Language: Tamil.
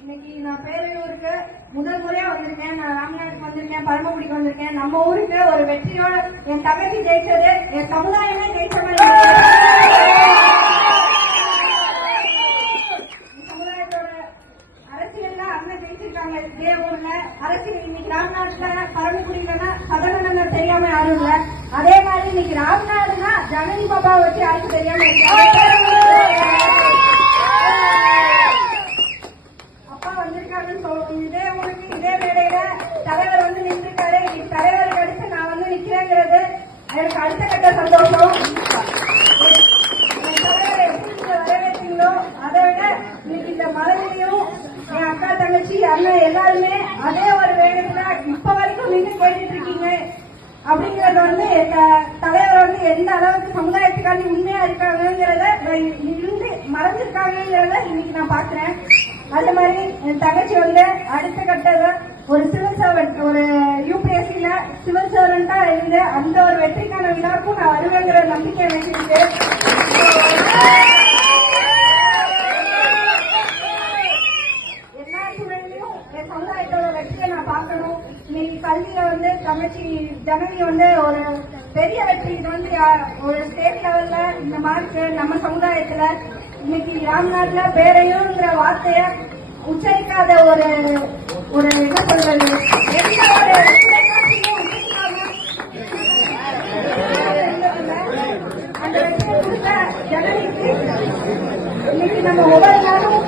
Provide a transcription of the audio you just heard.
இன்னைக்கு நான் பேரையூருக்கு முதல் முறையா வந்திருக்கேன். நான் ராமநாட்டுக்கு வந்திருக்கேன் பரமக்குடிக்கு வந்திருக்கேன். நம்ம ஊருக்கு ஒரு வெற்றியோட என் தங்கச்சி ஜெயிச்சது என் சமுதாயமே ஜெயிச்ச மாதிரி அரசியல்ல அண்ணன் ஜெயிச்சிருக்காங்க. இதே ஊர்ல அரசியல் இன்னைக்கு ராமநாடுல பரமக்குடியில சதனநகர் தெரியாம யாரும் இல்ல. அதே மாதிரி இன்னைக்கு ராமநாடு ஜனனி பாபா வச்சு யாருக்கும் தெரியாம அப்பா வந்திருக்காருன்னு சொல்லுவோம் இதே ஊருக்கு இதே மேடையில தலைவர் வந்து நின்றுருக்காரு. இன்னைக்கு தலைவருக்கு அடுத்து நான் வந்து நிக்கிறேங்கிறது எனக்கு அடுத்த கட்ட சந்தோஷம். என் தலைவரை எப்படி நீங்க வரவேற்றீங்களோ அதை விட இன்னைக்கு இந்த மலையிலையும் என் அக்கா தங்கச்சி அண்ணன் எல்லாருமே அதே ஒரு வேகத்துல இப்ப வரைக்கும் நீங்க கேட்டுட்டு இருக்கீங்க. அப்படிங்கறது வந்து தலைவர் எந்த அளவுக்கு சமுதாயத்துக்காண்டி உண்மையா இருக்காங்கிறத இருந்து மறந்துருக்காங்கிறத இன்னைக்கு நான் பாக்குறேன் அதே மாதிரி என் தங்கச்சி வந்து அடுத்த கட்டத ஒரு சிவில் சர்வெண்ட் ஒரு யூபிஎஸ்சியில சிவில் சர்வெண்டா இருந்து அந்த ஒரு வெற்றிக்கான விழாவுக்கும் நான் வருவேங்கிற நம்பிக்கை எனக்கு இருக்கு. என் சமுதாயத்தோட வெற்றியை நான் பார்க்கணும். இன்னைக்கு கல்வியில வந்து தங்கச்சி ஜனனி வந்து ஒரு பெரிய வெற்றி இது வந்து ஒரு ஸ்டேட் லெவல்ல இந்த மார்க்கு நம்ம சமுதாயத்துல இன்னைக்கு ராம்நாட்ல பேரையுங்கிற வார்த்தைய உச்சரிக்காத ஒரு ஒரு என்ன சொல்றது? எந்த ஒரு அந்த இன்னைக்கு நம்ம ஒவ்வொரு நாளும்